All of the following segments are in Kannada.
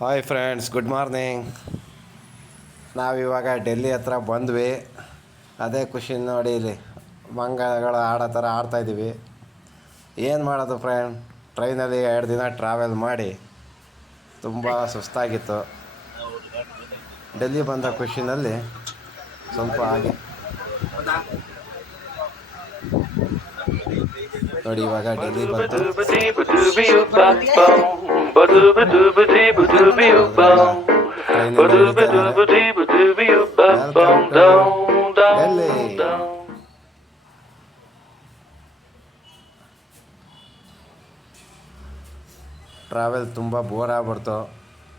Hi friends, good morning. ನಾವಿವಾಗ ಡೆಲ್ಲಿ ಹತ್ರ ಬಂದ್ವಿ. ಅದೇ ಖುಷಿ ನೋಡಿ, ಇಲ್ಲಿ ಮಂಗಗಳು ಆಡೋ ಥರ ಆಡ್ತಾಯಿದ್ದೀವಿ. ಏನು ಮಾಡೋದು ಫ್ರೆಂಡ್, ಟ್ರೈನಲ್ಲಿ 2 ದಿನ ಟ್ರಾವೆಲ್ ಮಾಡಿ ತುಂಬ ಸುಸ್ತಾಗಿತ್ತು. ಡೆಲ್ಲಿ ಬಂದ ಖುಷಿನಲ್ಲಿ ಸ್ವಲ್ಪ ಹಾಗೆ ನೋಡಿ, ಇವಾಗ ಡೆಲ್ಲಿ ಬಂತು. ಟ್ರಾವೆಲ್ ತುಂಬ ಬೋರ್ ಆಗ್ಬಿಡ್ತು.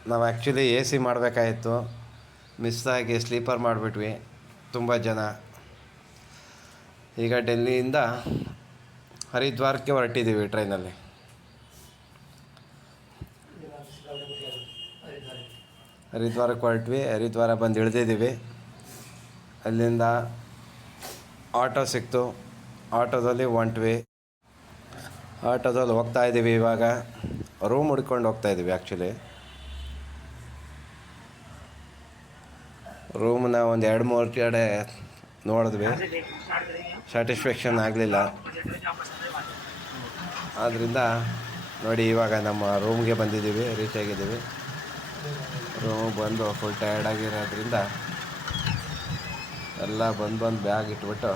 ನಾವು ಆ್ಯಕ್ಚುಲಿ ಎ ಸಿ ಮಾಡಬೇಕಾಯಿತು, ಮಿಸ್ ಆಗಿ ಸ್ಲೀಪರ್ ಮಾಡಿಬಿಟ್ವಿ. ತುಂಬ ಜನ. ಈಗ ಡೆಲ್ಲಿಯಿಂದ ಹರಿದ್ವಾರಕ್ಕೆ ಹೊರಟಿದ್ದೀವಿ ಟ್ರೈನಲ್ಲಿ. ಹರಿದ್ವಾರಕ್ಕೆ ಹೊರಟ್ವಿ. ಹರಿದ್ವಾರ ಬಂದು ಇಳಿದಿದ್ದೀವಿ. ಅಲ್ಲಿಂದ ಆಟೋ ಸಿಕ್ತು, ಆಟೋದಲ್ಲಿ ಹೊಂಟ್ವಿ. ಆಟೋದಲ್ಲಿ ಹೋಗ್ತಾಯಿದ್ದೀವಿ. ಇವಾಗ ರೂಮ್ ಹುಡ್ಕೊಂಡು ಹೋಗ್ತಾಯಿದ್ದೀವಿ. ಆ್ಯಕ್ಚುಲಿ ರೂಮ್ನ ಒಂದು 2-3 ಕಡೆ ನೋಡಿದ್ವಿ, ಸ್ಯಾಟಿಸ್ಫ್ಯಾಕ್ಷನ್ ಆಗಲಿಲ್ಲ. ಆದ್ದರಿಂದ ನೋಡಿ, ಇವಾಗ ನಮ್ಮ ರೂಮ್ಗೆ ಬಂದಿದ್ದೀವಿ, ರೀಚ್ ಆಗಿದ್ದೀವಿ. ರೂಮಿಗೆ ಬಂದು ಫುಲ್ ಟಯರ್ಡಾಗಿರೋದ್ರಿಂದ ಎಲ್ಲ ಬಂದು ಬ್ಯಾಗ್ ಇಟ್ಬಿಟ್ಟು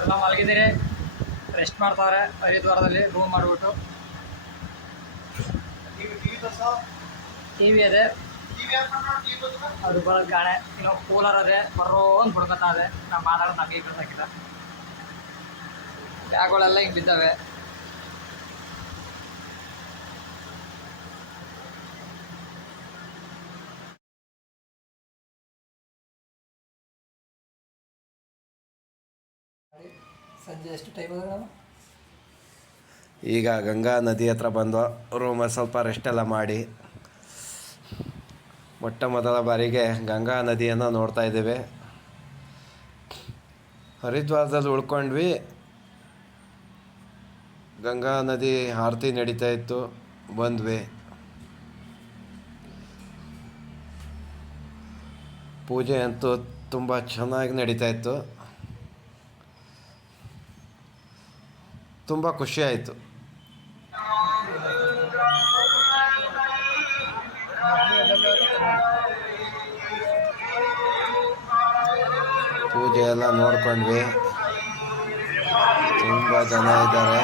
ಎಲ್ಲ ಮಲಗಿದ್ದೀರಿ, ರೆಸ್ಟ್ ಮಾಡ್ತಾರೆ. ಹರಿದ್ವಾರದಲ್ಲಿ ರೂಮ್ ಮಾಡಿಬಿಟ್ಟು ಟಿ ವಿ ಇದೆ, ಅದು ಬರೋದು ಗಾಣೆ. ಇನ್ನೂ ಕೂಲರ್ ಅದೇ ಬರೋ ಒಂದು ಹುಡ್ಕೊತಾ ಇದೆ. ನಾವು ಮಾತಾಡೋದು ನಮಗೆ ಕಳ್ಸಾಕಿಲ್ಲ. ಬ್ಯಾಗ್ಗಳೆಲ್ಲ ಹಿಂಗೆ ಬಿದ್ದಾವೆ. ಸಂಜೆ ಎಷ್ಟು ಟೈಮ್ ಅದ? ಈಗ ಗಂಗಾ ನದಿ ಹತ್ರ ಬಂದು ರೂಮಲ್ಲಿ ಸ್ವಲ್ಪ ರೆಸ್ಟೆಲ್ಲ ಮಾಡಿ ಮೊಟ್ಟ ಮೊದಲ ಬಾರಿಗೆ ಗಂಗಾ ನದಿಯನ್ನು ನೋಡ್ತಾ ಇದ್ದೇವೆ. ಹರಿದ್ವಾರದಲ್ಲಿ ಉಳ್ಕೊಂಡ್ವಿ. ಗಂಗಾ ನದಿ ಆರತಿ ನಡೀತಾ ಇತ್ತು, ಬಂದ್ವಿ. ಪೂಜೆ ಅಂತೂ ತುಂಬ ಚೆನ್ನಾಗಿ ನಡೀತಾ ಇತ್ತು. ತುಂಬ ಖುಷಿ ಆಯಿತು. ಪೂಜೆ ಎಲ್ಲ ನೋಡ್ಕೊಂಡ್ವಿ. ತುಂಬ ಜನ ಇದ್ದಾರೆ.